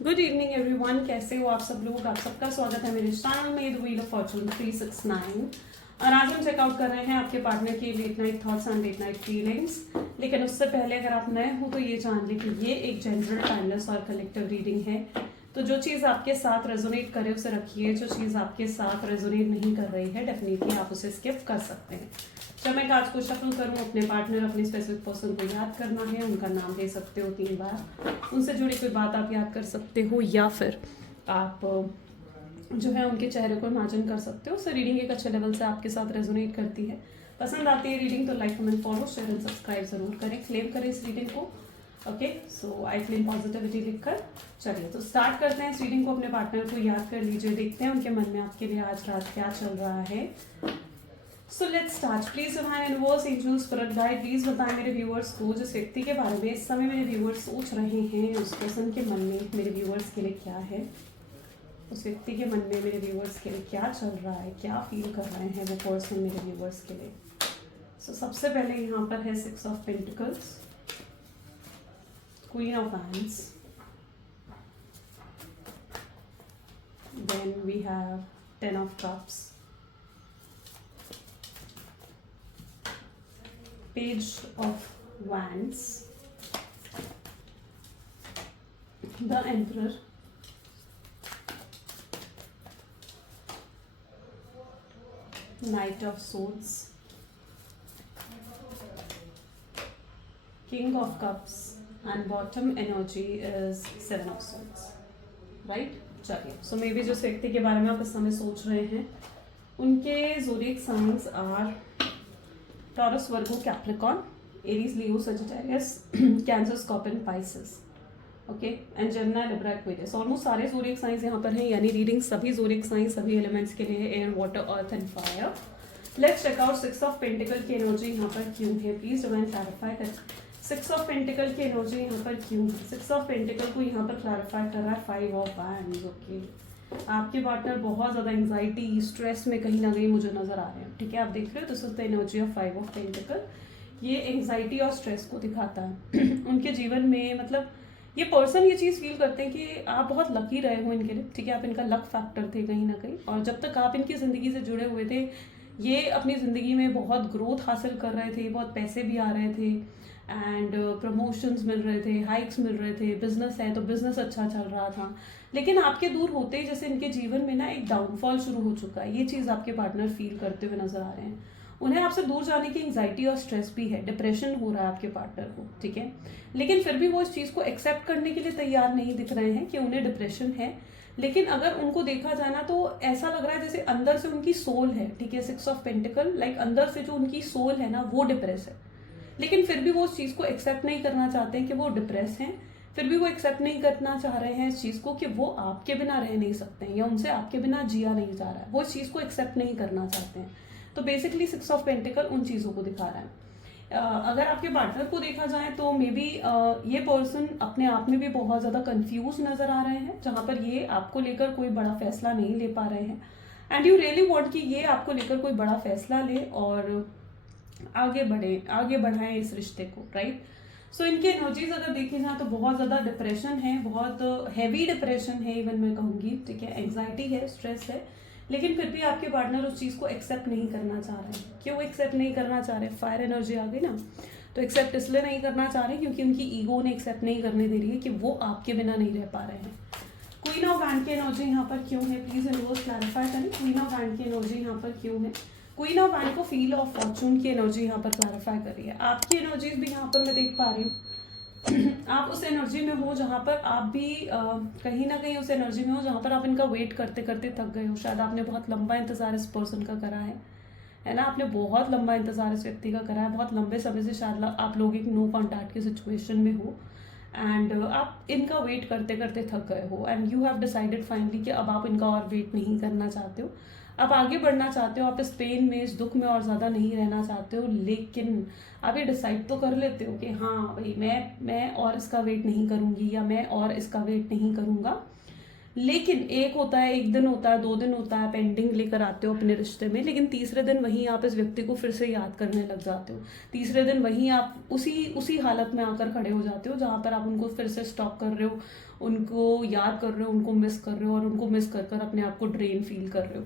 Good evening everyone, कैसे हो आप सब लोग। आप सबका स्वागत है मेरे चैनल में द व्हील ऑफ फॉर्चून 369। और आज हम चेकआउट कर रहे हैं आपके पार्टनर की late night thoughts and late night feelings. लेकिन उससे पहले अगर आप नए हो तो ये जान लें कि ये एक जनरल, टाइमलेस और कलेक्टिव रीडिंग है। तो जो चीज़ आपके साथ रेजोनेट करे उसे रखिए, जो चीज़ आपके साथ रेजोनेट नहीं कर रही है डेफिनेटली आप उसे स्किप कर सकते हैं। जब मैं कार्ड्स को शफल करूं, अपने पार्टनर, अपने स्पेसिफिक पर्सन को याद करना है, उनका नाम ले सकते हो 3 बार, उनसे जुड़ी कोई बात आप याद कर सकते हो या फिर आप जो है उनके चेहरे को इमेजिन कर सकते हो। उससे रीडिंग एक अच्छे लेवल से आपके साथ रेजोनेट करती है। पसंद आती है रीडिंग तो like, comment, follow, share and subscribe जरूर करें। क्लेम करें इस रीडिंग को। Okay, so I claim positivity लिखकर चलिए तो स्टार्ट करते हैं इस रीडिंग को। अपने पार्टनर को याद कर लीजिए, देखते हैं उनके मन में आपके लिए आज रात क्या चल रहा है। So let's start. Please divine universe, angels, spirit guide, please बताएं मेरे व्यूअर्स को जिस व्यक्ति के बारे में इस समय मेरे व्यूअर्स सोच रहे हैं, उस पर्सन के मन में मेरे व्यूअर्स के लिए क्या है, उस व्यक्ति के मन में मेरे व्यूअर्स के लिए क्या चल रहा है, क्या फील कर रहे हैं वो पर्सन मेरे व्यूअर्स के लिए। सो सबसे पहले यहाँ पर है 6 of pentacles, queen of wands, then we have 10 of cups, Page of Wands, the Emperor, Knight of Swords, King of Cups, and bottom energy is 7 of Swords. Right? चलिए, सो मे बी जिस व्यक्ति के बारे में आप इस समय सोच रहे हैं उनके zodiac signs are Taurus, Virgo, Capricorn, Aries, Leo, Sagittarius, Cancer, Scorpion, Pisces, okay, and Gemini, Libra, Aquarius। Almost सारे ज़ोडिएक साइंस यहाँ पर हैं, यानी रीडिंग सभी ज़ोडिएक साइंस सभी एलिमेंट्स के लिए है, air, water, earth and fire. Let's check out 6 of pentacle की एनर्जी यहाँ पर क्यों है। प्लीज डिवाइन क्लैरिफाई कर 6 ऑफ पेंटिकल की एनर्जी यहाँ पर क्यों है। 6 ऑफ पेंटिकल को यहाँ पर क्लैरिफाई कर रहा है 5 ऑफ वैंड्स। ओके, आपके पार्टनर बहुत ज़्यादा एंग्जाइटी, स्ट्रेस में कहीं ना कहीं मुझे नजर आ रहे हैं। ठीक है, आप देख रहे हो this is the energy of 5 of pentacle. ये एंग्जाइटी और स्ट्रेस को दिखाता है उनके जीवन में। मतलब ये पर्सन ये चीज़ फील करते हैं कि आप बहुत लकी रहे हो इनके लिए। ठीक है, आप इनका लक फैक्टर थे कहीं ना कहीं, और जब तक आप इनकी ज़िंदगी से जुड़े हुए थे ये अपनी ज़िंदगी में बहुत ग्रोथ हासिल कर रहे थे, बहुत पैसे भी आ रहे थे एंड प्रमोशंस मिल रहे थे, हाइक्स मिल रहे थे, बिजनेस है तो बिजनेस अच्छा चल रहा था। लेकिन आपके दूर होते ही जैसे इनके जीवन में ना एक डाउनफॉल शुरू हो चुका है। ये चीज़ आपके पार्टनर फील करते हुए नजर आ रहे हैं। उन्हें आपसे दूर जाने की एंग्जाइटी और स्ट्रेस भी है, डिप्रेशन हो रहा है आपके पार्टनर को। ठीक है, लेकिन फिर भी वो इस चीज़ को एक्सेप्ट करने के लिए तैयार नहीं दिख रहे हैं कि उन्हें डिप्रेशन है। लेकिन अगर उनको देखा जाए ना तो ऐसा लग रहा है जैसे अंदर से उनकी सोल है। ठीक है, 6 ऑफ पेंटिकल, लाइक अंदर से जो उनकी सोल है ना वो डिप्रेस है, लेकिन फिर भी वो उस चीज़ को एक्सेप्ट नहीं करना चाहते हैं कि वो डिप्रेस हैं। फिर भी वो एक्सेप्ट नहीं करना चाह रहे हैं इस चीज़ को कि वो आपके बिना रह नहीं सकते हैं या उनसे आपके बिना जिया नहीं जा रहा है। वो इस चीज़ को एक्सेप्ट नहीं करना चाहते हैं। तो बेसिकली 6 ऑफ पेंटिकल उन चीज़ों को दिखा रहा है। अगर आपके पार्टनर को देखा जाए तो मे बी ये पर्सन अपने आप में भी बहुत ज़्यादा कंफ्यूज नज़र आ रहे हैं, जहाँ पर ये आपको लेकर कोई बड़ा फैसला नहीं ले पा रहे हैं। एंड यू रियली वॉन्ट कि ये आपको लेकर कोई बड़ा फैसला ले और आगे बढ़े, आगे बढ़ाएं इस रिश्ते को। राइट, सो इनकी एनर्जीज अगर देखी जाए तो बहुत ज़्यादा डिप्रेशन है, बहुत हैवी डिप्रेशन है इवन मैं कहूँगी। ठीक है, एंग्जाइटी है, स्ट्रेस है, लेकिन फिर भी आपके पार्टनर उस चीज़ को एक्सेप्ट नहीं करना चाह रहे हैं। क्यों एक्सेप्ट नहीं करना चाह रहे? फायर एनर्जी आ गई ना, तो एक्सेप्ट इसलिए नहीं करना चाह रहे क्योंकि उनकी ईगो उन्हें एक्सेप्ट नहीं करने दे रही है कि वो आपके बिना नहीं रह पा रहे हैं। क्वीन ऑफ वैंड की एनर्जी यहाँ पर क्यों है? प्लीज यूनिवर्स क्लैरिफाई करें, क्वीन ऑफ वैंड की एनर्जी यहाँ पर क्यों है? क्वीन ऑफ वैंड को फील ऑफ फॉर्चून की एनर्जी यहाँ पर क्लैरिफाई कर रही है। आपकी एनर्जीज भी यहाँ पर मैं देख पा रही हूँ आप उस एनर्जी में हो जहाँ पर आप भी कहीं ना कहीं उस एनर्जी में हो जहाँ पर आप इनका वेट करते करते थक गए हो। शायद आपने बहुत लंबा इंतजार इस पर्सन का करा है ना, आपने बहुत लंबा इंतजार इस व्यक्ति का करा है। बहुत लंबे समय से शायद आप लोग एक नो कॉन्टैक्ट की सिचुएशन में हो एंड आप इनका वेट करते करते थक गए हो and you have decided finally कि अब आप इनका और वेट नहीं करना चाहते हो, आप आगे बढ़ना चाहते हो, आप इस पेन में, इस दुख में और ज़्यादा नहीं रहना चाहते हो। लेकिन आप ये डिसाइड तो कर लेते हो कि हाँ भाई मैं और इसका वेट नहीं करूँगी या मैं और इसका वेट नहीं करूँगा। लेकिन एक होता है, एक दिन होता है, 2 दिन होता है, पेंडिंग लेकर आते हो अपने रिश्ते में, लेकिन तीसरे दिन वहीं आप इस व्यक्ति को फिर से याद करने लग जाते हो। तीसरे दिन वहीं आप उसी उसी हालत में आकर खड़े हो जाते हो जहाँ पर आप उनको फिर से स्टॉक कर रहे हो, उनको याद कर रहे हो, उनको मिस कर रहे हो, और उनको मिस कर कर अपने आप को ड्रेन फील कर रहे हो।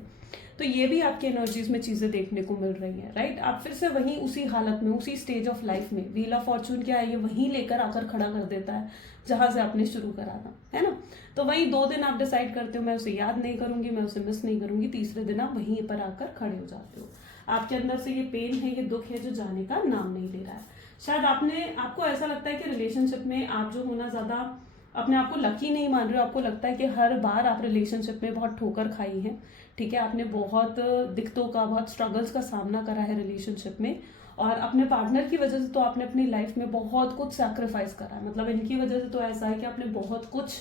तो ये भी आपकी एनर्जीज में चीजें देखने को मिल रही हैं, राइट। आप फिर से वहीं उसी हालत में, उसी स्टेज ऑफ लाइफ में, व्हील ऑफ फॉर्चून क्या है, ये वहीं लेकर आकर खड़ा कर देता है जहां से आपने शुरू करा था, है ना। तो वहीं 2 दिन आप डिसाइड करते हो मैं उसे याद नहीं करूंगी, मैं उसे मिस नहीं करूंगी, तीसरे दिन आप वहीं पर आकर खड़े हो जाते हो। आपके अंदर से ये पेन है, ये दुख है जो जाने का नाम नहीं ले रहा है। शायद आपको ऐसा लगता है कि रिलेशनशिप में आप जो होना ज्यादा अपने आप को लकी नहीं मान रहे हो। आपको लगता है कि हर बार आप रिलेशनशिप में बहुत ठोकर खाई है, ठीक है, आपने बहुत दिक्कतों का, बहुत स्ट्रगल्स का सामना करा है रिलेशनशिप में, और अपने पार्टनर की वजह से तो आपने अपनी लाइफ में बहुत कुछ सैक्रिफाइस करा है। मतलब इनकी वजह से तो ऐसा है कि आपने बहुत कुछ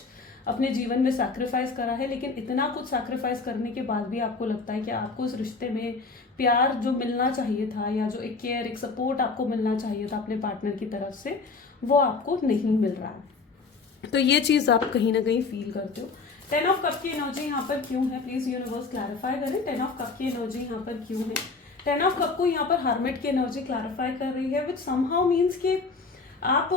अपने जीवन में सैक्रिफाइस करा है, लेकिन इतना कुछ सैक्रिफाइस करने के बाद भी आपको लगता है कि आपको इस रिश्ते में प्यार जो मिलना चाहिए था, या जो एक केयर, एक सपोर्ट आपको मिलना चाहिए था अपने पार्टनर की तरफ से, वो आपको नहीं मिल रहा है। तो ये चीज आप कहीं ना कहीं फील करते हो। 10 ऑफ कप की एनर्जी यहाँ पर क्यों है, प्लीज यूनिवर्स क्लैरिफाई करें। 10 ऑफ कप की एनर्जी यहाँ पर क्यों है। 10 ऑफ कप को यहाँ पर हर्मिट की एनर्जी क्लैरिफाई कर रही है, विच समहाउ मीन्स कि आप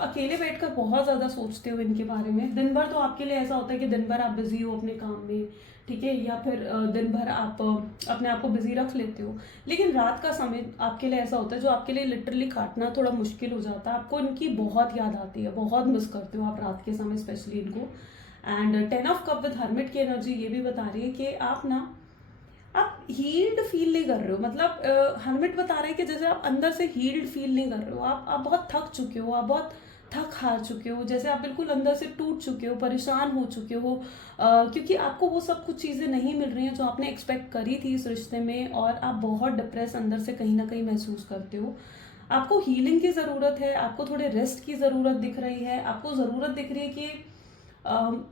अकेले बैठकर बहुत ज्यादा सोचते हो इनके बारे में। दिन भर तो आपके लिए ऐसा होता है कि दिन भर आप बिजी हो अपने काम में, ठीक है, या फिर दिन भर आप अपने आप को बिजी रख लेते हो, लेकिन रात का समय आपके लिए ऐसा होता है जो आपके लिए लिटरली काटना थोड़ा मुश्किल हो जाता है। आपको इनकी बहुत याद आती है, बहुत मिस करते हो आप रात के समय स्पेशली इनको। And 10 of cup with hermit की एनर्जी ये भी बता रही है कि आप हील्ड फील नहीं कर रहे हो। मतलब हर्मिट बता रहे हैं कि जैसे आप अंदर से हील्ड फील नहीं कर रहे हो। आप बहुत थक चुके हो, आप बहुत थक हार चुके हो, जैसे आप बिल्कुल अंदर से टूट चुके हो, परेशान हो चुके हो, क्योंकि आपको वो सब कुछ चीज़ें नहीं मिल रही हैं जो आपने एक्सपेक्ट करी थी इस रिश्ते में, और आप बहुत डिप्रेस अंदर से कहीं ना कहीं महसूस करते हो। आपको हीलिंग की ज़रूरत है, आपको थोड़े रेस्ट की ज़रूरत दिख रही है, आपको ज़रूरत दिख रही है कि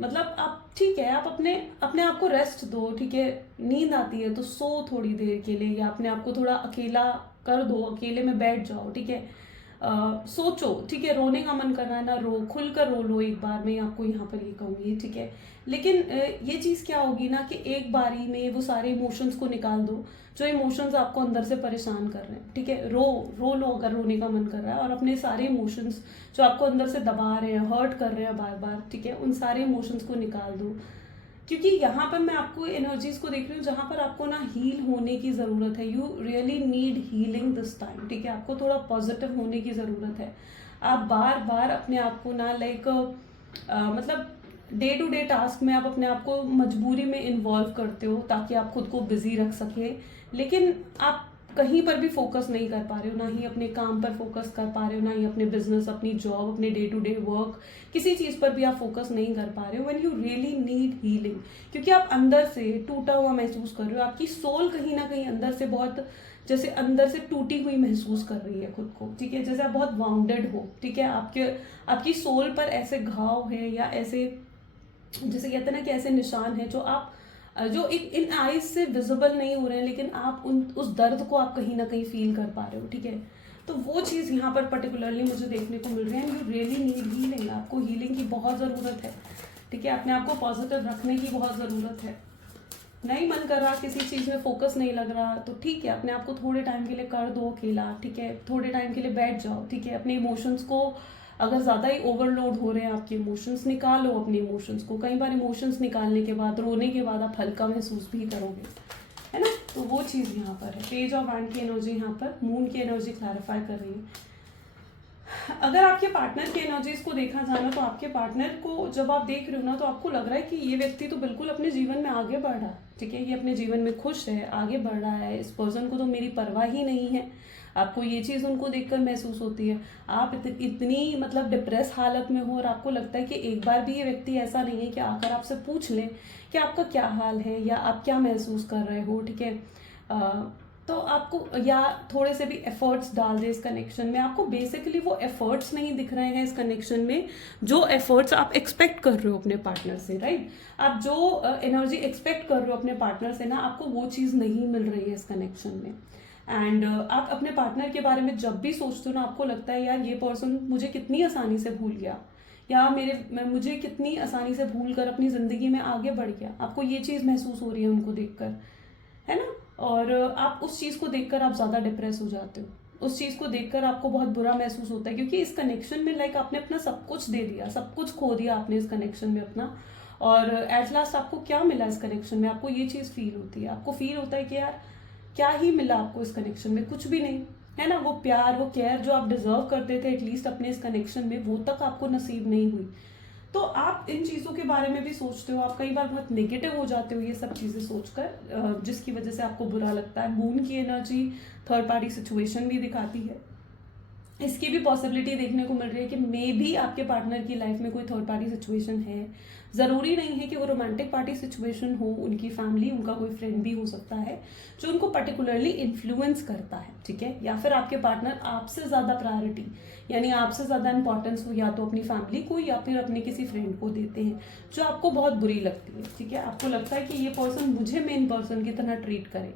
मतलब आप, ठीक है, आप अपने अपने आप को रेस्ट दो, ठीक है, नींद आती है तो सो थोड़ी देर के लिए, या अपने आप को थोड़ा अकेला कर दो, अकेले में बैठ जाओ, ठीक है, सोचो, ठीक है, रोने का मन कर रहा है ना, रो, खुलकर रो लो एक बार में, आपको यहाँ पर ये कहूँगी, ठीक है। लेकिन ये चीज़ क्या होगी ना कि एक बारी में वो सारे इमोशंस को निकाल दो जो इमोशंस आपको अंदर से परेशान कर रहे हैं, ठीक है। रो लो अगर रोने का मन कर रहा है, और अपने सारे इमोशंस जो आपको अंदर से दबा रहे हैं, हर्ट कर रहे हैं बार बार, ठीक है, उन सारे इमोशंस को निकाल दो। क्योंकि यहाँ पर मैं आपको एनर्जीज को देख रही हूँ जहाँ पर आपको ना हील होने की ज़रूरत है। You really need healing this time, ठीक है, आपको थोड़ा पॉजिटिव होने की ज़रूरत है। आप बार बार अपने आप को ना मतलब डे टू डे टास्क में आप अपने आप को मजबूरी में इन्वॉल्व करते हो ताकि आप खुद को बिजी रख सके, लेकिन आप कहीं पर भी फोकस नहीं कर पा रहे हो, ना ही अपने काम पर फोकस कर पा रहे हो, ना ही अपने बिजनेस, अपनी जॉब, अपने डे टू डे वर्क, किसी चीज पर भी आप फोकस नहीं कर पा रहे हो। When you really need healing, क्योंकि आप अंदर से टूटा हुआ महसूस कर रहे हो, आपकी सोल कहीं ना कहीं अंदर से बहुत, जैसे अंदर से टूटी हुई महसूस कर रही है खुद को, ठीक है, जैसे आप बहुत वाउंडेड हो, ठीक है, आपकी सोल पर ऐसे घाव है, या ऐसे जैसे कहते हैं ना कि ऐसे निशान है जो इन आईज से विजिबल नहीं हो रहे हैं, लेकिन आप उस दर्द को आप कहीं ना कहीं फील कर पा रहे हो, ठीक है। तो वो चीज़ यहाँ पर पर्टिकुलरली मुझे देखने को मिल रही है। यू रियली नीड हीलिंग, आपको हीलिंग की बहुत ज़रूरत है, ठीक है, अपने आप को पॉजिटिव रखने की बहुत ज़रूरत है। नहीं मन कर रहा, किसी चीज़ में फोकस नहीं लग रहा, तो ठीक है, अपने आप को थोड़े टाइम के लिए कर दो अकेला, ठीक है, थोड़े टाइम के लिए बैठ जाओ, ठीक है, अपने इमोशंस को, अगर ज़्यादा ही ओवरलोड हो रहे हैं आपके इमोशंस, निकालो अपने इमोशंस को। कई बार इमोशंस निकालने के बाद, रोने के बाद आप हल्का महसूस भी करोगे, है ना। तो वो चीज़ यहाँ पर है। पेज ऑफ वैंड की एनर्जी यहाँ पर मून की एनर्जी क्लैरिफाई कर रही है। अगर आपके पार्टनर की एनर्जीज को देखा जाए ना, तो आपके पार्टनर को जब आप देख रहे हो ना, तो आपको लग रहा है कि ये व्यक्ति तो बिल्कुल अपने जीवन में आगे बढ़ रहा है, ठीक है, ये अपने जीवन में खुश है, आगे बढ़ रहा है, इस पर्सन को तो मेरी परवाह ही नहीं है। आपको ये चीज़ उनको देखकर महसूस होती है। आप इतनी मतलब डिप्रेस हालत में हो, और आपको लगता है कि एक बार भी ये व्यक्ति ऐसा नहीं है कि आकर आपसे पूछ ले कि आपका क्या हाल है, या आप क्या महसूस कर रहे हो, ठीक है। तो आपको, या थोड़े से भी एफर्ट्स डाल दे इस कनेक्शन में। आपको बेसिकली वो एफर्ट्स नहीं दिख रहे हैं इस कनेक्शन में, जो एफर्ट्स आप एक्सपेक्ट कर रहे हो अपने पार्टनर से, राइट। आप जो एनर्जी एक्सपेक्ट कर रहे हो अपने पार्टनर से ना, आपको वो चीज़ नहीं मिल रही है इस कनेक्शन में। एंड आप अपने पार्टनर के बारे में जब भी सोचते हो ना, आपको लगता है यार ये पर्सन मुझे कितनी आसानी से भूल गया, या मुझे कितनी आसानी से भूल कर अपनी ज़िंदगी में आगे बढ़ गया। आपको ये चीज़ महसूस हो रही है उनको देखकर, है ना। और आप उस चीज़ को देखकर आप ज़्यादा डिप्रेस हो जाते हो, उस चीज़ को देखकर आपको बहुत बुरा महसूस होता है, क्योंकि इस कनेक्शन में लाइक आपने अपना सब कुछ दे दिया, सब कुछ खो दिया आपने इस कनेक्शन में अपना। और एट लास्ट आपको क्या मिला इस कनेक्शन में, आपको ये चीज़ फील होती है, आपको फील होता है कि यार क्या ही मिला आपको इस कनेक्शन में, कुछ भी नहीं, है ना। वो प्यार, वो केयर जो आप डिजर्व करते थे एटलीस्ट अपने इस कनेक्शन में, वो तक आपको नसीब नहीं हुई। तो आप इन चीज़ों के बारे में भी सोचते हो, आप कई बार बहुत नेगेटिव हो जाते हो ये सब चीज़ें सोचकर, जिसकी वजह से आपको बुरा लगता है। मून की एनर्जी थर्ड पार्टी सिचुएशन भी दिखाती है, इसकी भी पॉसिबिलिटी देखने को मिल रही है कि मे भी आपके पार्टनर की लाइफ में कोई थर्ड पार्टी सिचुएशन है। ज़रूरी नहीं है कि वो रोमांटिक पार्टी सिचुएशन हो, उनकी फैमिली, उनका कोई फ्रेंड भी हो सकता है जो उनको पर्टिकुलरली इन्फ्लुएंस करता है, ठीक है। या फिर आपके पार्टनर आपसे ज़्यादा प्रायोरिटी, यानी आपसे ज़्यादा इंपॉर्टेंस वो या तो अपनी फैमिली को या फिर अपने किसी फ्रेंड को देते हैं, जो आपको बहुत बुरी लगती है, ठीक है। आपको लगता है कि ये पर्सन मुझे मेन पर्सन की तरह ट्रीट करे,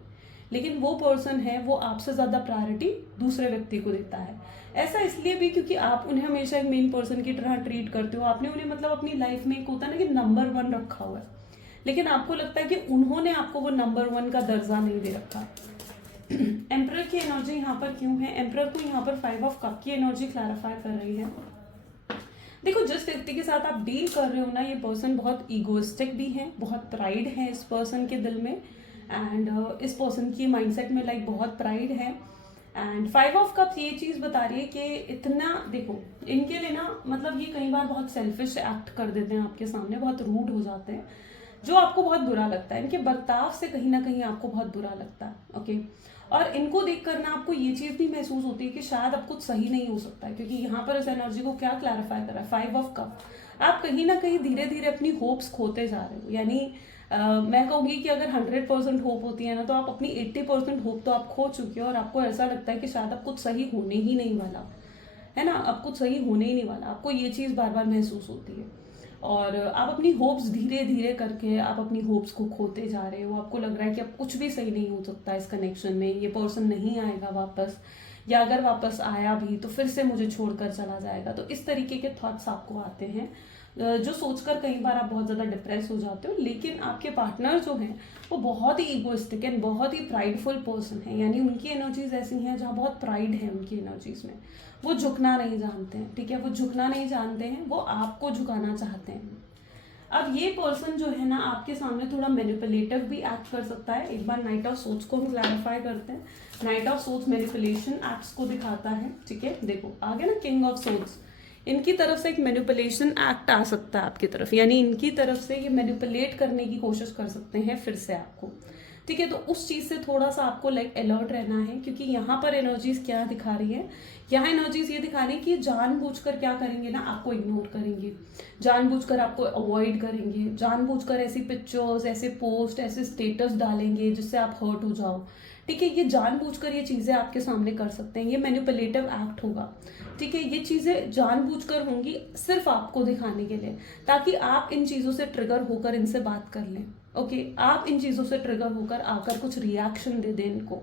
लेकिन वो पर्सन है वो आपसे ज़्यादा प्रायोरिटी दूसरे व्यक्ति को देता है। ऐसा इसलिए भी क्योंकि आप उन्हें हमेशा एक मेन पर्सन की तरह ट्रीट करते हो, आपने उन्हें मतलब अपनी लाइफ में एक होता है ना कि नंबर 1 रखा हुआ है, लेकिन आपको लगता है कि उन्होंने आपको वो नंबर 1 का दर्जा नहीं दे रखा। एम्परर की एनर्जी यहाँ पर क्यों है, एम्परर को यहाँ पर 5 ऑफ कप की एनर्जी क्लैरिफाई कर रही है। देखो, जिस व्यक्ति के साथ आप डील कर रहे हो ना, ये पर्सन बहुत ईगोइस्टिक भी है, बहुत प्राइड है इस पर्सन के दिल में, एंड इस पर्सन की माइंडसेट में लाइक बहुत प्राइड है। एंड 5 ऑफ कप्स ये चीज़ बता रही है कि इतना, देखो इनके लिए ना मतलब ये कई बार बहुत सेल्फिश एक्ट कर देते हैं आपके सामने, बहुत रूड हो जाते हैं, जो आपको बहुत बुरा लगता है। इनके बर्ताव से कहीं ना कहीं आपको बहुत बुरा लगता है, ओके। और इनको देख कर ना आपको ये चीज़ भी महसूस होती है कि शायद अब कुछ सही नहीं हो सकता है, क्योंकि यहाँ पर इस एनर्जी को क्या क्लैरिफाई कर रहा है, 5 ऑफ कप। आप कहीं ना कहीं धीरे धीरे अपनी होप्स खोते जा रहे हो, यानी मैं कहूँगी कि अगर 100% होप होती है ना, तो आप अपनी 80% होप तो आप खो चुके हो, और आपको ऐसा लगता है कि शायद अब कुछ सही होने ही नहीं वाला, है ना। अब कुछ सही होने ही नहीं वाला, आपको ये चीज़ बार बार महसूस होती है, और आप अपनी होप्स धीरे धीरे करके आप अपनी होप्स को खोते जा रहे हो। आपको लग रहा है कि अब कुछ भी सही नहीं हो सकता इस कनेक्शन में, ये पर्सन नहीं आएगा वापस, या अगर वापस आया भी तो फिर से मुझे छोड़कर चला जाएगा। तो इस तरीके के थॉट्स आपको आते हैं, जो सोचकर कई बार आप बहुत ज़्यादा डिप्रेस हो जाते हो। लेकिन आपके पार्टनर जो हैं वो बहुत ही ईगोइस्टिक एंड बहुत ही प्राइडफुल पर्सन है, यानी उनकी एनर्जीज ऐसी हैं जहाँ बहुत प्राइड है उनकी एनर्जीज में, वो झुकना नहीं जानते हैं, ठीक है। वो झुकना नहीं जानते हैं, वो आपको झुकाना चाहते हैं। अब ये पर्सन जो है ना आपके सामने थोड़ा मैनिपुलेटिव भी एक्ट कर सकता है। एक बार नाइट ऑफ सोर्ड्स को हम क्लैरिफाई करते हैं। Night of swords manipulation acts को दिखाता है, ठीक है। देखो आगे ना किंग ऑफ सोर्ड्स, इनकी तरफ से एक मैनिपुलेशन एक्ट आ सकता है आपकी तरफ, यानी इनकी तरफ से ये मैनिपुलेट करने की कोशिश कर सकते हैं फिर से आपको, ठीक है। तो उस चीज़ से थोड़ा सा आपको लाइक अलर्ट रहना है, क्योंकि यहाँ पर एनर्जीज क्या दिखा रही है, यहाँ एनर्जीज ये दिखा रही है कि जानबूझकर क्या करेंगे ना, आपको इग्नोर करेंगे, जानबूझकर आपको अवॉइड करेंगे, जानबूझकर ऐसी पिक्चर्स, ऐसे पोस्ट, ऐसे स्टेटस डालेंगे जिससे आप हर्ट हो जाओ, ठीक है। ये जानबूझकर ये चीज़ें आपके सामने कर सकते हैं, ये मैनिपुलेटिव एक्ट होगा, ठीक है। ये चीज़ें जानबूझकर होंगी सिर्फ आपको दिखाने के लिए, ताकि आप इन चीज़ों से ट्रिगर होकर इनसे बात कर लें, ओके। आप इन चीज़ों से ट्रिगर होकर आकर कुछ रिएक्शन दे दें इनको,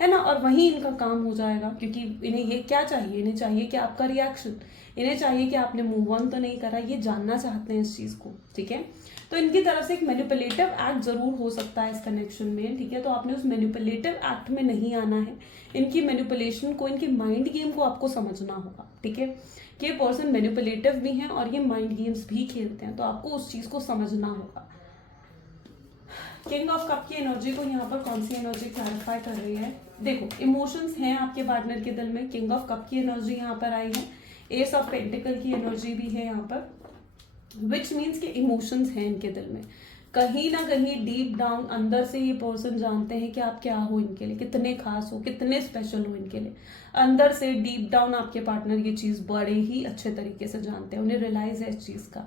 है ना, और वहीं इनका काम हो जाएगा। क्योंकि इन्हें ये क्या चाहिए, इन्हें चाहिए कि आपका रिएक्शन, इन्हें चाहिए कि आपने मूव ऑन तो नहीं करा, ये जानना चाहते हैं इस चीज़ को, ठीक है। तो इनकी तरफ से एक मैनिपुलेटिव एक्ट जरूर हो सकता है इस कनेक्शन में, ठीक है। तो आपने उस मैनिपुलेटिव एक्ट में नहीं आना है, इनकी मैनिपुलेशन को, इनके माइंड गेम को आपको समझना होगा, ठीक है। कि ये पर्सन मैनिपुलेटिव भी हैं और ये माइंड गेम्स भी खेलते हैं, तो आपको उस चीज़ को समझना होगा। किंग ऑफ कप की एनर्जी को यहाँ पर कौन सी एनर्जी क्लैरिफाई कर रही है, देखो इमोशंस हैं आपके पार्टनर के दिल में, किंग ऑफ कप की एनर्जी यहाँ पर आई है, एस ऑफ पेंटिकल की एनर्जी भी है यहाँ पर, विच मीन्स कि इमोशंस हैं इनके दिल में। कहीं ना कहीं डीप डाउन अंदर से ये पर्सन जानते हैं कि आप क्या हो इनके लिए, कितने खास हो, कितने स्पेशल हो इनके लिए। अंदर से डीप डाउन आपके पार्टनर ये चीज़ बड़े ही अच्छे तरीके से जानते हैं, उन्हें रियलाइज है इस चीज़ का।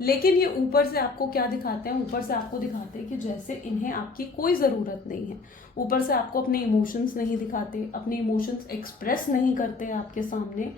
लेकिन ये ऊपर से आपको क्या दिखाते हैं, ऊपर से आपको दिखाते हैं कि जैसे इन्हें आपकी कोई ज़रूरत नहीं है। ऊपर से आपको अपने इमोशंस नहीं दिखाते, अपने इमोशंस एक्सप्रेस नहीं करते आपके सामने,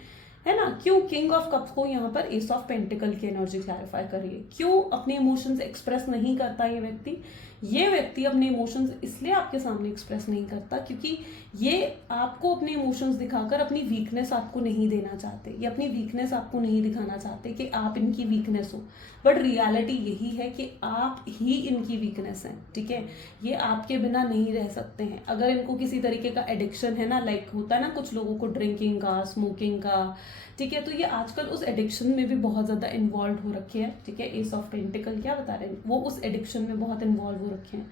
है ना। क्यों, किंग ऑफ कप्स को यहाँ पर एस ऑफ पेंटिकल की एनर्जी क्लैरिफाई करिए। क्यों अपने इमोशंस एक्सप्रेस नहीं करता ये व्यक्ति, ये व्यक्ति अपने इमोशंस इसलिए आपके सामने एक्सप्रेस नहीं करता क्योंकि ये आपको अपने इमोशंस दिखाकर अपनी वीकनेस आपको नहीं देना चाहते, ये अपनी वीकनेस आपको नहीं दिखाना चाहते कि आप इनकी वीकनेस हो, बट रियलिटी यही है कि आप ही इनकी वीकनेस हैं, ठीक है। ये आपके बिना नहीं रह सकते हैं। अगर इनको किसी तरीके का एडिक्शन है ना, लाइक होता है ना कुछ लोगों को ड्रिंकिंग का, स्मोकिंग का, ठीक है, तो ये आजकल उस एडिक्शन में भी बहुत ज़्यादा इन्वॉल्व हो रखे हैं, ठीक है। एस ऑफ पेंटिकल क्या बता रहे हैं, वो उस एडिक्शन में बहुत इन्वॉल्व हो रखे हैं।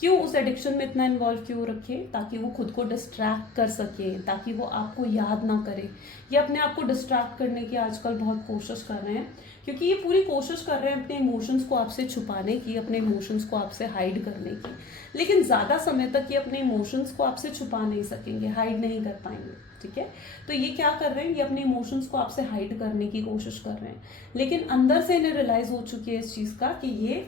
क्यों उस एडिक्शन में इतना इन्वॉल्व क्यों रखे, ताकि वो खुद को डिस्ट्रैक्ट कर सके, ताकि वो आपको याद ना करे। ये अपने आप को डिस्ट्रैक्ट करने की आजकल बहुत कोशिश कर रहे हैं, क्योंकि ये पूरी कोशिश कर रहे हैं अपने इमोशंस को आपसे छुपाने की, अपने इमोशंस को आपसे हाइड करने की। लेकिन ज़्यादा समय तक ये अपने इमोशंस को आपसे छुपा नहीं सकेंगे, हाइड नहीं कर पाएंगे, ठीक है। तो ये क्या कर रहे हैं, ये अपने इमोशंस को आपसे हाइड करने की कोशिश कर रहे हैं, लेकिन अंदर से इन्हें रियलाइज हो चुकी है इस चीज़ का कि ये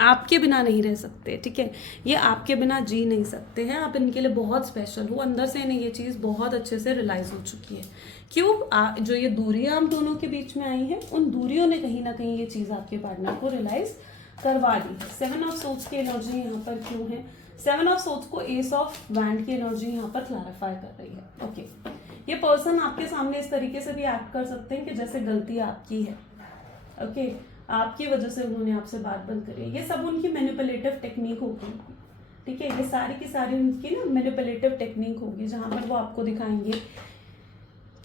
आपके बिना नहीं रह सकते, ठीक है। ये आपके बिना जी नहीं सकते हैं, आप इनके लिए बहुत स्पेशल हो। अंदर से इन्हें ये चीज़ बहुत अच्छे से रियलाइज हो चुकी है। क्यों जो ये दूरियां हम दोनों के बीच में आई हैं, उन दूरियों ने कहीं ना कहीं ये चीज़ आपके पार्टनर को रियलाइज करवा दी है। 7 ऑफ सोर्ड्स की एनर्जी यहाँ पर क्यों है, 7 ऑफ सोर्ड्स को एस ऑफ वैंड की एनर्जी यहाँ पर क्लैरिफाई कर रही है। ओके, ये पर्सन आपके सामने इस तरीके से भी एक्ट कर सकते हैं कि जैसे गलती आपकी है, ओके, आपकी वजह से उन्होंने आपसे बात बंद करी है। ये सब उनकी मैनिपुलेटिव टेक्निक होगी, ठीक है। ये सारी की सारी उनकी ना मैनिपुलेटिव टेक्निक होगी, जहाँ पर वो आपको दिखाएंगे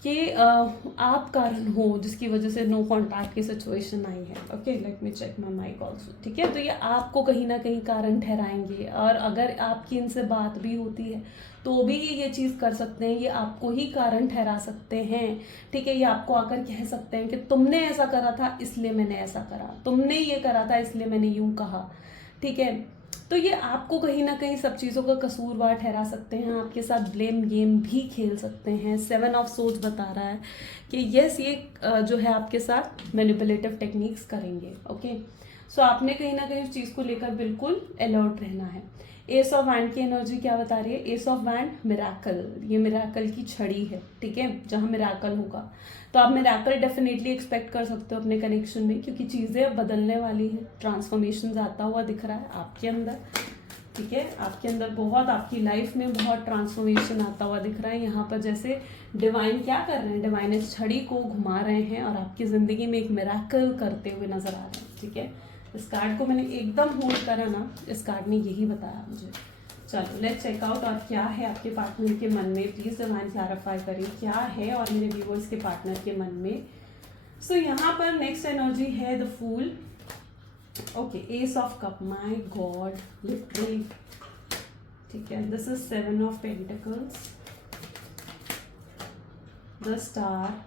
कि आप कारण हो जिसकी वजह से नो कॉन्टैक्ट की सिचुएशन आई है। Okay, let me check my mic also, ठीक है। तो ये आपको कहीं ना कहीं कारण ठहराएंगे, और अगर आपकी इनसे बात भी होती है तो भी ये चीज़ कर सकते हैं, ये आपको ही कारण ठहरा सकते हैं, ठीक है। ये आपको आकर कह सकते हैं कि तुमने ऐसा करा था इसलिए मैंने ऐसा करा, तुमने ये करा था इसलिए मैंने यूं कहा, ठीक है। तो ये आपको कहीं ना कहीं सब चीज़ों का कसूरवार ठहरा सकते हैं, आपके साथ ब्लेम गेम भी खेल सकते हैं। 7 ऑफ सोर्ड्स बता रहा है कि यस, ये जो है आपके साथ मैनिपुलेटिव टेक्निक्स करेंगे। ओके, सो आपने कहीं ना कहीं उस चीज़ को लेकर बिल्कुल अलर्ट रहना है। एस ऑफ वैंड की एनर्जी क्या बता रही है, एस ऑफ वैंड मिराकल, ये मिराकल की छड़ी है, ठीक है, जहाँ मिराकल होगा। तो आप मिराकल डेफिनेटली एक्सपेक्ट कर सकते हो अपने कनेक्शन में, क्योंकि चीज़ें अब बदलने वाली हैं, ट्रांसफॉर्मेशन आता हुआ दिख रहा है आपके अंदर, ठीक है। आपके अंदर बहुत, आपकी लाइफ में बहुत ट्रांसफॉर्मेशन आता हुआ दिख रहा है। यहाँ पर जैसे डिवाइन क्या कर रहे हैं, डिवाइन इस छड़ी को घुमा रहे हैं और आपकी ज़िंदगी में एक मिराकल करते हुए नजर आ रहे हैं, ठीक है। इस कार्ड को मैंने एकदम होल्ड करा ना, इस कार्ड ने यही बताया मुझे। चलो लेट्स चेक आउट, और क्या है आपके पार्टनर के मन में, प्लीज डिवाइन क्लैरिफाई करें क्या है और मेरे व्यूअर्स के पार्टनर के मन में। सो यहाँ पर नेक्स्ट एनर्जी है the fool. Okay, ace of cup, my god, literally, ठीक है। This is 7 of pentacles, the star,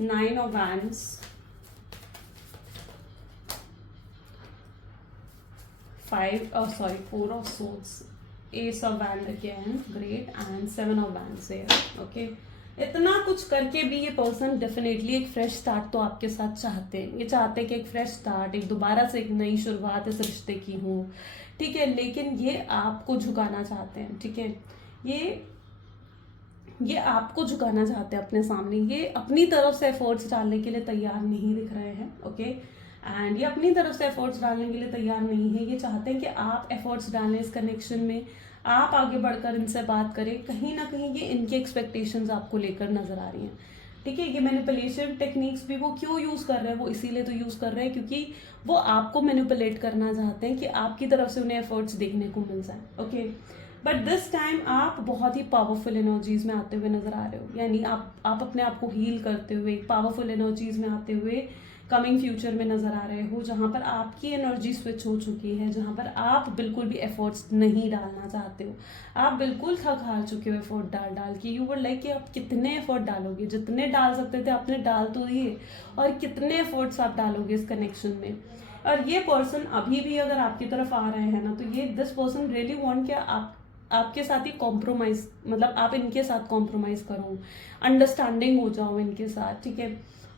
9 of wands, 4 of swords, ace of wand again, great, and 7 of wands here. Okay, इतना कुछ करके भी ये person definitely एक fresh start तो आपके साथ चाहते हैं। ये चाहते हैं कि एक फ्रेश स्टार्ट, एक दोबारा से एक नई शुरुआत इस रिश्ते की हो, ठीक है। लेकिन ये आपको झुकाना चाहते हैं, ठीक है। ये आपको झुकाना चाहते हैं अपने सामने, ये अपनी तरफ से एफर्ट्स डालने के लिए तैयार नहीं दिख रहे हैं, ओके। एंड ये अपनी तरफ से एफर्ट्स डालने के लिए तैयार नहीं है। ये चाहते हैं कि आप एफर्ट्स डालें इस कनेक्शन में, आप आगे बढ़कर इनसे बात करें। कहीं ना कहीं ये इनके एक्सपेक्टेशंस आपको लेकर नजर आ रही हैं, ठीक है। ये मैनिपुलेशन टेक्निक्स भी वो क्यों यूज़ कर रहे हैं, वो इसीलिए तो यूज़ कर रहे हैं क्योंकि वो आपको मैनिपुलेट करना चाहते हैं कि आपकी तरफ से उन्हें एफर्ट्स देखने को मिल जाए, ओके। बट दिस टाइम आप बहुत ही पावरफुल एनर्जीज में आते हुए नजर आ रहे हो, यानी आप अपने आप को हील करते हुए पावरफुल एनर्जीज में आते हुए कमिंग फ्यूचर में नजर आ रहे हो, जहाँ पर आपकी एनर्जी स्विच हो चुकी है, जहाँ पर आप बिल्कुल भी एफर्ट्स नहीं डालना चाहते हो। आप बिल्कुल थक हार चुके हो एफर्ट डाल डाल के। यू वर लाइक कि आप कितने एफर्ट डालोगे, जितने डाल सकते थे आपने डाल तो दिए, और कितने एफर्ट्स आप डालोगे इस कनेक्शन में। और ये पर्सन अभी भी अगर आपकी तरफ आ रहे हैं ना, तो ये दिस पर्सन रियली वांट कि आपके साथ ही कॉम्प्रोमाइज, मतलब आप इनके साथ कॉम्प्रोमाइज करो, अंडरस्टैंडिंग हो जाओ इनके साथ, ठीक है।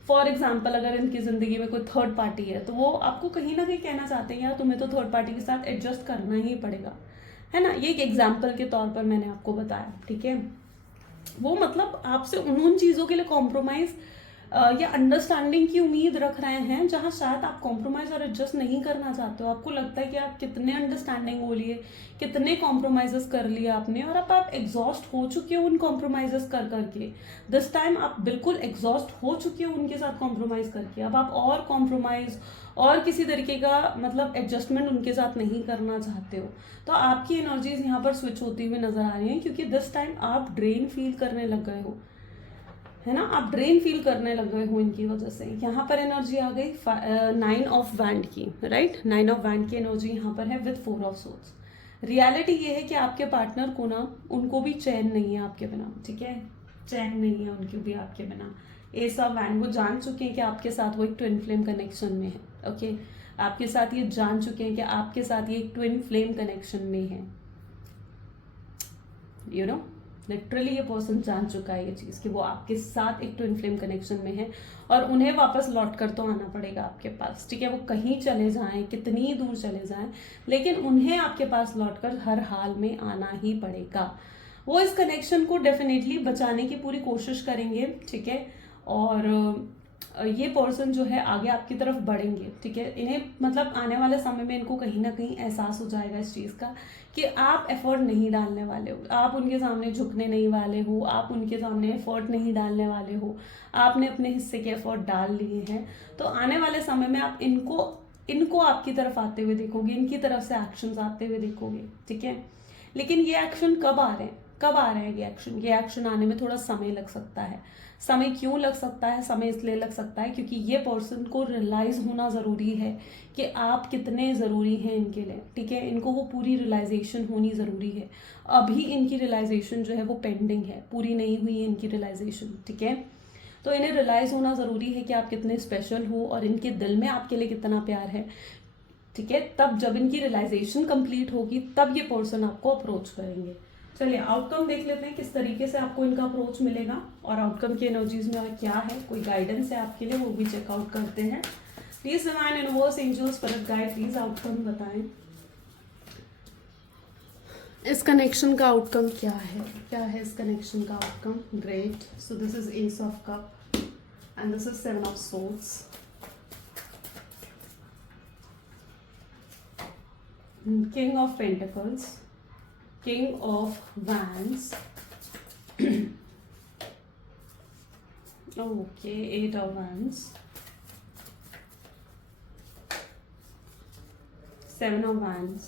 फॉर एग्जाम्पल, अगर इनकी जिंदगी में कोई थर्ड पार्टी है तो वो आपको कहीं ना कहीं कहना चाहते हैं यार तुम्हें तो थर्ड पार्टी के साथ एडजस्ट करना ही पड़ेगा, है ना। ये एक एग्जाम्पल के तौर पर मैंने आपको बताया, ठीक है। वो मतलब आपसे उन चीज़ों के लिए कॉम्प्रोमाइज या अंडरस्टैंडिंग की उम्मीद रख रहे हैं, जहां शायद आप कॉम्प्रोमाइज़ और एडजस्ट नहीं करना चाहते हो। आपको लगता है कि आप कितने अंडरस्टैंडिंग हो लिए, कितने कॉम्प्रोमाइज़ कर लिए आपने, और अब आप एग्जॉस्ट हो चुके हो उन कॉम्प्रोमाइज़ कर करके। दिस टाइम आप बिल्कुल एग्जॉस्ट हो चुके हो उनके साथ कॉम्प्रोमाइज़ करके। अब आप और कॉम्प्रोमाइज़ और किसी तरीके का मतलब एडजस्टमेंट उनके साथ नहीं करना चाहते हो। तो आपकी एनर्जीज यहाँ पर स्विच होती हुई नजर आ रही हैं, क्योंकि दिस टाइम आप ड्रेन फील करने लग गए हो, है ना। आप ड्रेन फील करने लग गए हो इनकी वजह से। यहाँ पर एनर्जी आ गई 9 ऑफ वैंड की, राइट। 9 ऑफ वैंड की एनर्जी यहाँ पर है विद 4 ऑफ सोर्ड्स। रियलिटी ये है कि आपके पार्टनर को ना, उनको भी चैन नहीं है आपके बिना, ठीक है। चैन नहीं है उनको भी आपके बिना। एस ऑफ वैंड, वो जान चुके हैं कि आपके साथ वो एक ट्विन फ्लेम कनेक्शन में है, ओके। आपके साथ ये जान चुके हैं कि आपके साथ ये एक ट्विन फ्लेम कनेक्शन में है, यू नो। लिटरली ये पर्सन जान चुका है ये चीज़ कि वो आपके साथ एक ट्विन फ्लेम कनेक्शन में है, और उन्हें वापस लौट कर तो आना पड़ेगा आपके पास, ठीक है। वो कहीं चले जाएं, कितनी दूर चले जाएं, लेकिन उन्हें आपके पास लौट कर हर हाल में आना ही पड़ेगा। वो इस कनेक्शन को डेफिनेटली बचाने की पूरी कोशिश करेंगे, ठीक है। और ये पर्सन जो है आगे आपकी तरफ बढ़ेंगे, ठीक है। इन्हें मतलब आने वाले समय में इनको कहीं ना कहीं एहसास हो जाएगा इस चीज़ का कि आप एफर्ट नहीं डालने वाले हो, आप उनके सामने झुकने नहीं वाले हो, आप उनके सामने एफर्ट नहीं डालने वाले हो, आपने अपने हिस्से के एफर्ट डाल लिए हैं। तो आने वाले समय में आप इनको आपकी तरफ आते हुए देखोगे, इनकी तरफ से एक्शंस आते हुए देखोगे, ठीक है। लेकिन ये एक्शन कब आ रहे हैं, कब आ रहे हैं ये एक्शन आने में थोड़ा समय लग सकता है। समय क्यों लग सकता है? समय इसलिए लग सकता है क्योंकि ये पर्सन को रियलाइज होना ज़रूरी है कि आप कितने ज़रूरी हैं इनके लिए, ठीक है। इनको वो पूरी रियलाइजेशन होनी ज़रूरी है। अभी इनकी रियलाइजेशन जो है वो पेंडिंग है, पूरी नहीं हुई है इनकी रियलाइजेशन, ठीक है। तो इन्हें रियलाइज़ होना ज़रूरी है कि आप कितने स्पेशल हो और इनके दिल में आपके लिए कितना प्यार है, ठीक है। तब जब इनकी रियलाइजेशन कंप्लीट होगी तब ये पर्सन आपको अप्रोच करेंगे। चलिए आउटकम देख लेते हैं किस तरीके से आपको इनका अप्रोच मिलेगा, और आउटकम की एनर्जीज में और क्या है, कोई गाइडेंस है आपके लिए, वो भी चेकआउट करते हैं। Please divine universe, angels, spirit guide, please outcome बताएं। इस कनेक्शन का आउटकम क्या है इस कनेक्शन का outcome. Great, so this is S of cup and this is 7 of swords, king of pentacles, King of Wands, okay, 8 of Wands, 7 of Wands,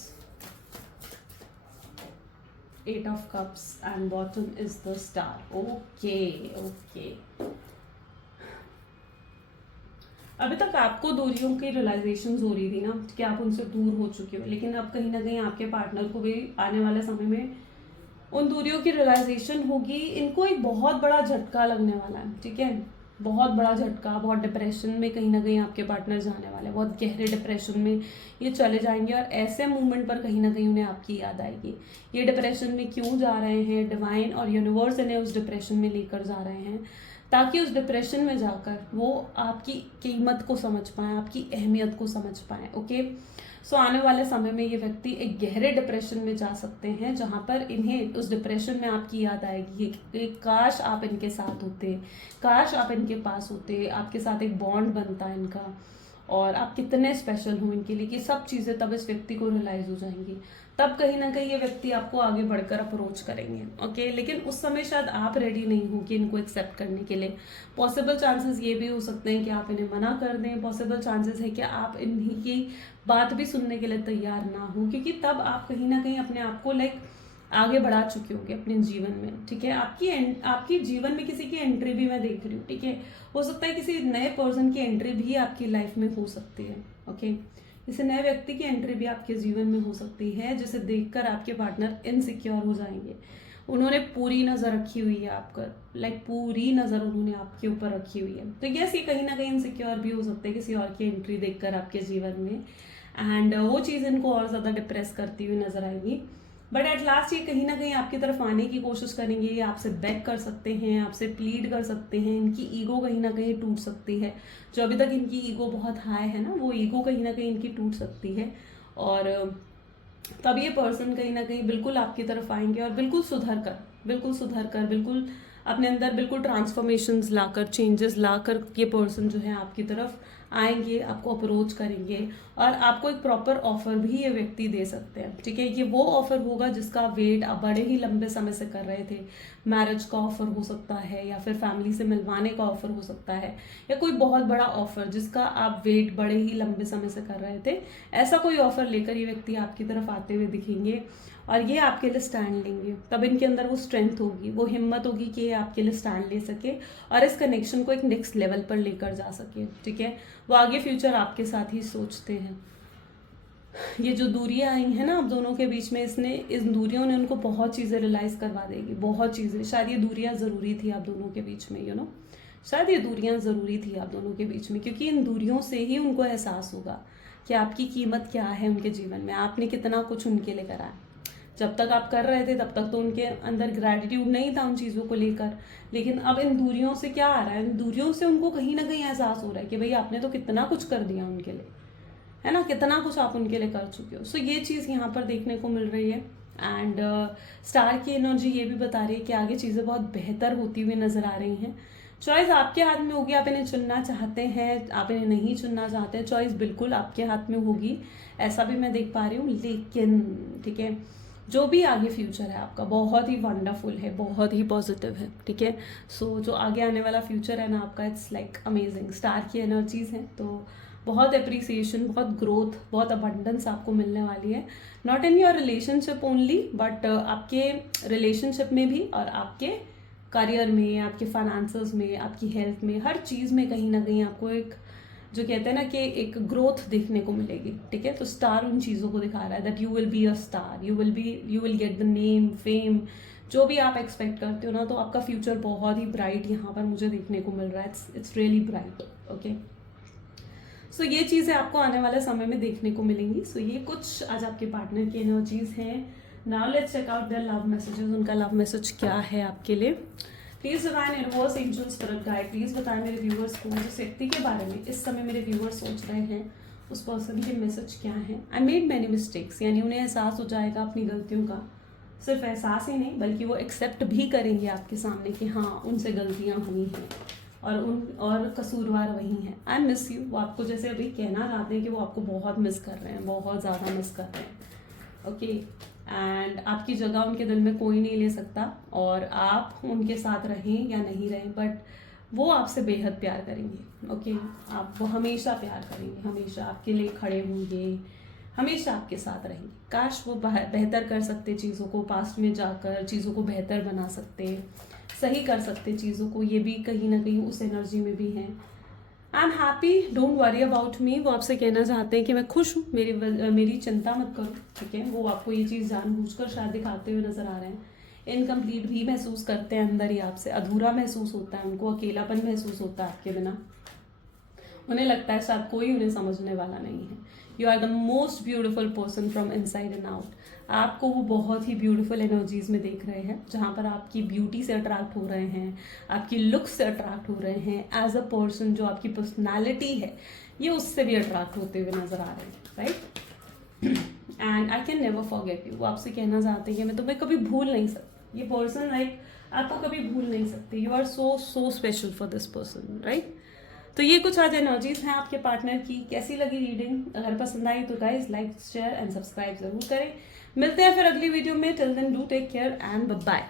8 of Cups, and bottom is the Star. Okay. अभी तक आपको दूरियों की realisation हो रही थी ना कि आप उनसे दूर हो चुके हो, लेकिन अब कहीं ना कहीं आपके पार्टनर को भी आने वाले समय में उन दूरियों की रियलाइजेशन होगी। इनको एक बहुत बड़ा झटका लगने वाला है, ठीक है। बहुत बड़ा झटका, बहुत डिप्रेशन में कहीं ना कहीं आपके पार्टनर जाने वाले हैं, बहुत गहरे डिप्रेशन में ये चले जाएंगे, और ऐसे मोमेंट पर कहीं ना कहीं उन्हें आपकी याद आएगी। ये डिप्रेशन में क्यों जा रहे हैं? डिवाइन और यूनिवर्स इन्हें उस डिप्रेशन में लेकर जा रहे हैं ताकि उस डिप्रेशन में जाकर वो आपकी कीमत को समझ पाएँ, आपकी अहमियत को समझ पाएँ, ओके। सो आने वाले समय में ये व्यक्ति एक गहरे डिप्रेशन में जा सकते हैं, जहाँ पर इन्हें उस डिप्रेशन में आपकी याद आएगी कि काश आप इनके साथ होते, काश आप इनके पास होते, आपके साथ एक बॉन्ड बनता है इनका, और आप कितने स्पेशल हो इनके लिए। कि सब चीज़ें तब इस व्यक्ति को रियलाइज हो जाएंगी, तब कहीं ना कहीं ये व्यक्ति आपको आगे बढ़कर अप्रोच करेंगे, ओके। लेकिन उस समय शायद आप रेडी नहीं हो कि इनको एक्सेप्ट करने के लिए। पॉसिबल चांसेस ये भी हो सकते हैं कि आप इन्हें मना कर दें, पॉसिबल चांसेस है कि आप इन्हीं की बात भी सुनने के लिए तैयार ना हो, क्योंकि तब आप कहीं ना कहीं अपने आप को आगे बढ़ा चुके होंगे अपने जीवन में, ठीक है। आपकी जीवन में किसी की एंट्री भी मैं देख रही हूँ, ठीक है। हो सकता है किसी नए पर्सन की एंट्री भी आपकी लाइफ में हो सकती है, ओके। किसी नए व्यक्ति की एंट्री भी आपके जीवन में हो सकती है, जिसे देखकर आपके पार्टनर इनसिक्योर हो जाएंगे। उन्होंने पूरी नज़र रखी हुई है आप पर, पूरी नज़र उन्होंने आपके ऊपर रखी हुई है। तो यस, ये कहीं ना कहीं इनसिक्योर भी हो सकते हैं किसी और की एंट्री देखकर आपके जीवन में, एंड वो चीज़ इनको और ज़्यादा डिप्रेस करती हुई नजर आएगी। बट एट लास्ट ये कहीं ना कहीं आपकी तरफ आने की कोशिश करेंगे, ये आपसे बेग कर सकते हैं, आपसे प्लीड कर सकते हैं। इनकी ईगो कहीं ना कहीं टूट सकती है, जो अभी तक इनकी ईगो बहुत हाई है ना, वो ईगो कहीं ना कहीं इनकी टूट सकती है, और तब ये पर्सन कहीं ना कहीं बिल्कुल आपकी तरफ आएंगे, और बिल्कुल सुधर कर, बिल्कुल अपने अंदर बिल्कुल ट्रांसफॉर्मेशंस लाकर, चेंजेस लाकर ये पर्सन जो है आपकी तरफ आएंगे, आपको अप्रोच करेंगे और आपको एक प्रॉपर ऑफर भी ये व्यक्ति दे सकते हैं, ठीक है। ये वो ऑफर होगा जिसका वेट आप बड़े ही लंबे समय से कर रहे थे। मैरिज का ऑफर हो सकता है, या फिर फैमिली से मिलवाने का ऑफर हो सकता है, या कोई बहुत बड़ा ऑफर जिसका आप वेट बड़े ही लंबे समय से कर रहे थे। ऐसा कोई ऑफर लेकर ये व्यक्ति आपकी तरफ आते हुए दिखेंगे और ये आपके लिए स्टैंड लेंगे। तब इनके अंदर वो स्ट्रेंथ होगी, वो हिम्मत होगी कि ये आपके लिए स्टैंड ले सके और इस कनेक्शन को एक नेक्स्ट लेवल पर लेकर जा सके, ठीक है। वो आगे फ्यूचर आपके साथ ही सोचते हैं। ये जो दूरियां आई हैं ना आप दोनों के बीच में, इस दूरियों ने उनको बहुत चीज़ें रियलाइज़ करवा देगी, बहुत चीज़ें। शायद ये दूरियां ज़रूरी थी आप दोनों के बीच में, यू नो, शायद ये दूरियां ज़रूरी थी आप दोनों के बीच में, क्योंकि इन दूरियों से ही उनको एहसास होगा कि आपकी कीमत क्या है उनके जीवन में, आपने कितना कुछ उनके लिए करा है। जब तक आप कर रहे थे तब तक तो उनके अंदर ग्रैटिट्यूड नहीं था उन चीज़ों को लेकर, लेकिन अब इन दूरियों से क्या आ रहा है, इन दूरियों से उनको कहीं ना कहीं एहसास हो रहा है कि भाई आपने तो कितना कुछ कर दिया उनके लिए, है ना, कितना कुछ आप उनके लिए कर चुके हो। सो ये चीज़ यहाँ पर देखने को मिल रही है। एंड स्टार की एनर्जी ये भी बता रही है कि आगे चीज़ें बहुत बेहतर होती हुई नजर आ रही हैं। चॉइस आपके हाथ में होगी, आप इन्हें चुनना चाहते हैं, आप इन्हें नहीं चुनना चाहते हैं, चॉइस बिल्कुल आपके हाथ में होगी, ऐसा भी मैं देख पा रही हूँ। लेकिन ठीक है, जो भी आगे फ्यूचर है आपका बहुत ही वंडरफुल है, बहुत ही पॉजिटिव है, ठीक है। सो जो आगे आने वाला फ्यूचर है ना आपका, इट्स लाइक अमेजिंग। स्टार की एनर्जीज हैं तो बहुत अप्रिसिएशन, बहुत ग्रोथ, बहुत अबंडेंस आपको मिलने वाली है। Not in your relationship only, but आपके रिलेशनशिप में भी और आपके करियर में, आपके फाइनेंसेस में, आपकी हेल्थ में, हर चीज़ में कहीं ना कहीं आपको एक, जो कहते हैं ना कि एक ग्रोथ देखने को मिलेगी, ठीक है। तो स्टार उन चीज़ों को दिखा रहा है that you will be a star, you will get the name, fame, जो भी आप एक्सपेक्ट करते हो ना, तो आपका फ्यूचर बहुत ही ब्राइट यहाँ पर मुझे देखने को मिल रहा है। It's really bright, okay. So ये चीज़ें आपको आने वाले समय में देखने को मिलेंगी। सो ये कुछ आज आपके पार्टनर की एनर्जीज हैं। Now let's check out their love messages. उनका लव मैसेज क्या है आपके लिए। Please divine universe, angel, spirit guide, please बताएं मेरे व्यूवर्स को जिस व्यक्ति के बारे में इस समय मेरे व्यूवर्स सोच रहे हैं, उस पर्सन के मैसेज क्या है। आई मेड मैनी मिस्टेक्स, यानी उन्हें एहसास हो जाएगा अपनी गलतियों का। सिर्फ एहसास ही नहीं बल्कि वो एक्सेप्ट भी करेंगे आपके सामने कि हाँ उनसे गलतियाँ हुई हैं और कसूरवार वही हैं। आई मिस यू, वो आपको जैसे अभी कहना चाहते हैं कि वो आपको बहुत मिस कर रहे हैं, बहुत ज़्यादा मिस कर रहे हैं, ओके। एंड आपकी जगह उनके दिल में कोई नहीं ले सकता, और आप उनके साथ रहें या नहीं रहें, बट वो आपसे बेहद प्यार करेंगे, ओके। आप वो हमेशा प्यार करेंगे, हमेशा आपके लिए खड़े होंगे, हमेशा आपके साथ रहेंगे। काश वो बेहतर कर सकते चीज़ों को, पास्ट में जाकर चीज़ों को बेहतर बना सकते, सही कर सकते चीज़ों को, ये भी कहीं ना कहीं उस एनर्जी में भी हैं। I am happy, don't worry about me, वो आपसे कहना चाहते हैं कि मैं खुश हूँ, मेरी चिंता मत करो, ठीक है। वो आपको ये चीज़ जानबूझकर शायद दिखाते हुए नजर आ रहे हैं। इनकम्प्लीट भी महसूस करते हैं अंदर ही आपसे, अधूरा महसूस होता है उनको, अकेलापन महसूस होता है आपके बिना। उन्हें लगता है शायद कोई उन्हें समझने वाला नहीं है। You are the most beautiful person from inside and out. आपको वो बहुत ही ब्यूटीफुल एनर्जीज में देख रहे हैं, जहाँ पर आपकी ब्यूटी से अट्रैक्ट हो रहे हैं, आपकी लुक्स से अट्रैक्ट हो रहे हैं। एज अ पर्सन जो आपकी पर्सनैलिटी है ये उससे भी अट्रैक्ट होते हुए नजर आ रहे हैं, right. And I can never forget you, वो आपसे कहना चाहते हैं कि मैं तुम्हें कभी भूल नहीं सकती। ये पर्सन लाइक आपको कभी भूल नहीं सकते। You are so special for this person, right. तो ये कुछ आज एनर्जीज हैं आपके पार्टनर की। कैसी लगी रीडिंग? अगर पसंद आई तो guys like, share and subscribe जरूर करें। मिलते हैं फिर अगली वीडियो में। Till then do take care and bye bye.